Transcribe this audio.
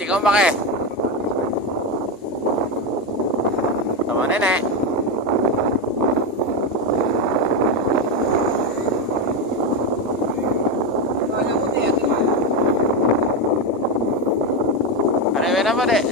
mancing ombak ya? Sama nenek. Ada main apa dek?